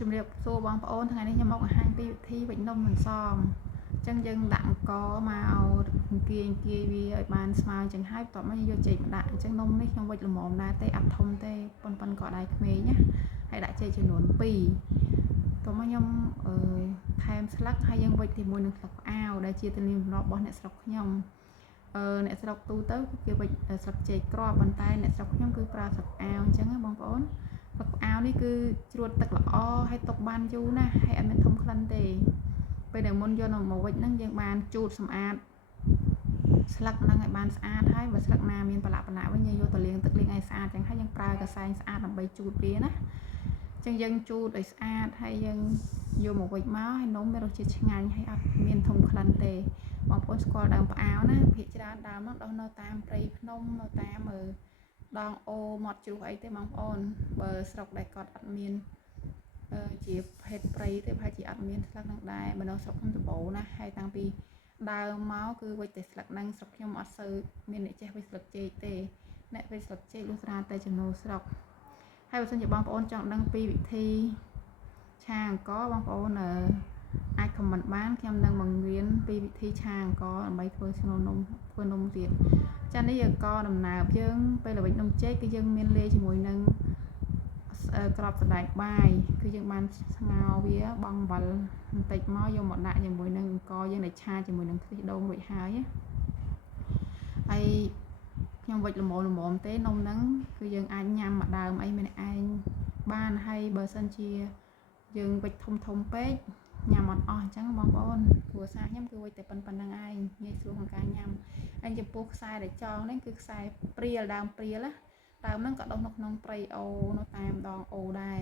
ជំរាបសួរបងប្អូនថ្ងៃនេះខ្ញុំមកបង្ហាញពីវិធីវេចនំមិនសមអញ្ចឹងយើងដាក់អង្គមកអង្គាយវាឲ្យបានស្មើអញ្ចឹងហើយបន្ទាប់មកយកចេកមកដាក់អញ្ចឹងនំនេះខ្ញុំវេចល្មមដែរទេអត់ធំទេប៉ុនក៏ដៃក្មេងណាហើយដាក់ចេកចំនួន2បន្ទាប់មកខ្ញុំថែមស្លឹកហើយយើងវេចជាមួយនឹងស្លឹកផ្អាវដែលជាទំនៀមទម្លាប់របស់អ្នកស្រុកខ្ញុំអ្នកស្រុកទូទៅគេវេចស្លឹកចេកគ្រាប់ប៉ុន្តែអ្នកស្រុកខ្ញុំគឺប្រើស្លឹកផ្អាវអញ្ចឹងណាបងប្អូនស្លឹកផ្អាវនេះគឺជ្រួតទឹកល្អហើយទុកបានយូរណាស់ហើយអត់មានធំក្លិនទេពេលដែលមុនយកមកវេចហ្នឹងយើងបានជូតសម្អាតស្លឹកហ្នឹងឲ្យបានស្អាតហើយបើស្លឹកណាមានប្រឡាក់វិញយើងយកទៅលាងទឹកលាងឲ្យស្អាតចឹងហើយយើងប្រើកសែងស្អាតដើម្បីជូតវាណាចឹងយើងជូតឲ្យស្អាតហើយយើងយកមកវេចមកហើយនំមានរសជាតិឆ្ងាញ់ហើយអត់មានធំក្លិនទេបងប្អូនស្គាល់ដើមផ្អាវណាភាគច្រើនដើមហ្នឹងដុះនៅតាមព្រៃភ្នំនៅតាមដងអូមាត់ជ្រោះអីទេបងប្អូនបើស្រុកដែលគាត់អត់មានជាភេទព្រៃទេប្រហែលជាអត់មានស្លឹកហ្នឹងដែរបើនៅស្រុកខ្ញុំដំបូងណាហើយតាំងពីដើមមកគឺវេចតែស្លឹកហ្នឹងស្រុកខ្ញុំអត់សូវមានអ្នកចេះវេចស្លឹកចេកទេអ្នកវេចស្លឹកចេកលុះត្រាតែចំណូលស្រុកហើយបើសិនជាបងប្អូនចង់ដឹងពីវិធីឆាអង្ករបងប្អូនអាចខមមិនបានខ្ញុំនឹងបង្រៀនពីវិធីឆាអង្ករដើម្បីធ្វើស្នូលនំធ្វើនំទៀតចានេះអង្ករដំណើបយើងពេលវេចនំចេកគឺយើងមានលាយជាមួយនឹងក្របសណ្តែកបាយគឺយើងបានស្ងោរវាបង់អំបិលបន្តិចមកយកមកដាក់ជាមួយនឹងអង្ករយើងដែលឆាជាមួយនឹងខ្ទិះដូងរួចហើយហើយខ្ញុំវេចល្មមទេនំហ្នឹងគឺយើងអាចញ៉ាំមួយដើមអីម្នាក់ឯងបានហើយបើសិនជាយើងវេចធំពេកញ៉ាំអត់អស់អញ្ចឹងបងប្អូនគ្រួសារខ្ញុំគឺវេចតែប៉ុណ្្នឹងឯងងាយស្រួលក្នុងការញ៉ាំហើយចំពោះខ្សែដែលចងនេះគឺខ្សែព្រាលដើមព្រាលណាដើមហ្នឹងក៏ដុះនៅក្នុងព្រៃអូនៅតាមដងអូដែរ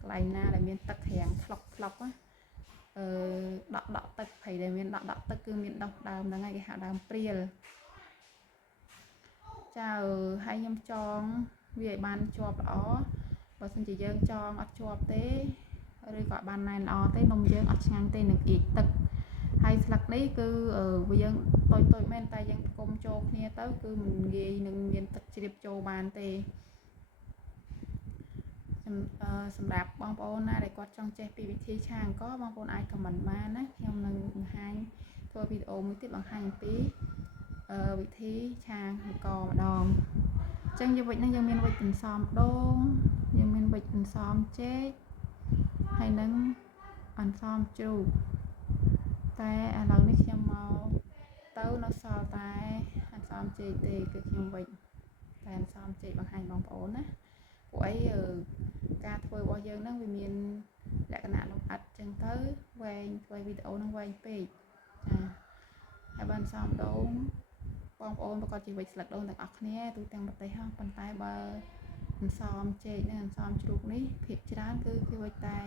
កន្លែងណាដែលមានទឹករាំងថ្លុកណាដក់ទឹកព្រៃដែលមានដក់ទឹកគឺមានដុះដើមហ្នឹងឯងគេហៅដើមព្រាលចាហើយខ្ញុំចងវាឲ្យបានជាប់ល្អបើសិនជាយើងចងអត់ជាប់ទេឬក៏បានណែនល្អទេនំយើងអត់ឆ្ងាញ់ទេនឹងអៀកទឹកហើយស្លឹកនេះគឺវាយើងតូចមែនតែយើងផ្គុំចូលគ្នាទៅគឺមិនងាយនឹងមានទឹកជ្រាបចូលបានទេសម្រាប់បងប្អូនណាដែលគាត់ចង់ចេះពីវិធីឆាអង្ករបងប្អូនអាចខមមិនបានណាខ្ញុំនឹងបង្ហាញធ្វើវីដេអូមួយទៀតបង្ហាញអំពីវិធីឆាអង្ករម្ដងអញ្ចឹងយើងវេចហ្នឹងយើងមានវេចអន្សមដូងយើងមានវេចអន្សមចេកហើយនឹងអន្សមជ្រូកតែឥឡូវនេះខ្ញុំមកទៅនៅសល់តែអន្សមចេកទេគឺខ្ញុំវេចតែអន្សមចេកបង្ហាញបងប្អូនណាពួកអីការធ្វើរបស់យើងហ្នឹងវាមានលក្ខណៈលម្អិតចឹងទៅវែងធ្វើវីដេអូហ្នឹងវែងពេកចាហើយបើអន្សមដូងបងប្អូនប្រកាសជាវេចស្លឹកដូងទាំងអស់គ្នាទូទាំងប្រទេសហ្នឹងប៉ុន្តែបើអន្សមចេកនិងអន្សមជ្រូកនេះភាគច្រើនគឺគេវេចតែ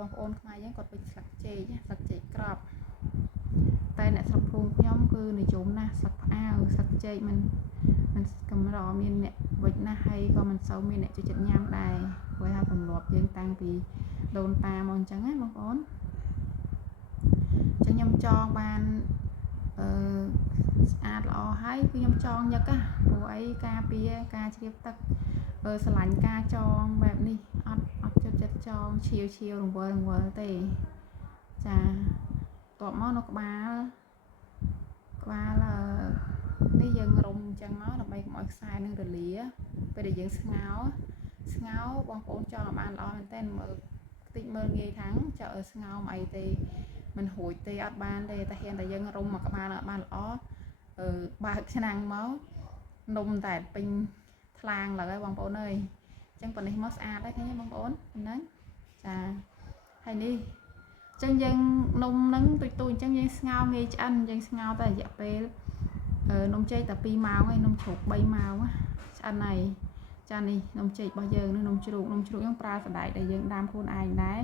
បងប្អូនខ្មែរយើងគាត់វេចស្លឹកចេកស្លឹកចេកក្រប់តែអ្នកស្រុកភូមិខ្ញុំគឺនិយមណាស់ស្លឹកផ្អាវស្លឹកចេកមិនកម្រមានអ្នកវេចណាស់ហើយក៏មិនសូវមានអ្នកចូលចិត្តញ៉ាំដែរព្រោះថាទម្លាប់យើងតាំងពីដូនតាមកអញ្ចឹងណាបងប្អូនអញ្ចឹងខ្ញុំចងបានស្អាតល្អហើយគឺខ្ញុំចងញឹកព្រោះអីការពារការជ្រាបទឹកស្រឡាញ់ការចងបែបនេះអត់ចិត្តចងឈាវរង្វិលទេចាតបមកនៅក្បាលនេះយើងរុំអញ្ចឹងមកដើម្បីកុំឲ្យខ្សែនឹងរលាពេលដែលយើងស្ងោរបងប្អូនចងឲ្យបានល្អមែនតើមើលងាយថាងចៅស្ងោរមិនអីទេមិនរួចទេអត់បានទេតែហ៊ានតែយើងរុំមកក្បាលឲ្យបានល្អបើកឆ្នាំងមកនំតែពេញថ្លាងឡើយបងប្អូនអើយអញ្ចឹងប៉ុណ្នេះមកស្អាតហើយឃើញទេបងប្អូនហ្នឹងចាហើយនេះអញ្ចឹងយើងនំហ្នឹងទូចអញ្ចឹងយើងស្ងោរងាយឆ្អិនយើងស្ងោរតែរយៈពេលនំចេកតែ2ម៉ោងហើយនំជ្រូក3ម៉ោងឆ្អិនហើយចានេះនំចេករបស់យើងនឹងនំជ្រូកយើងប្រើសណ្តែកដែលយើងដាំខ្លួនឯងដែរ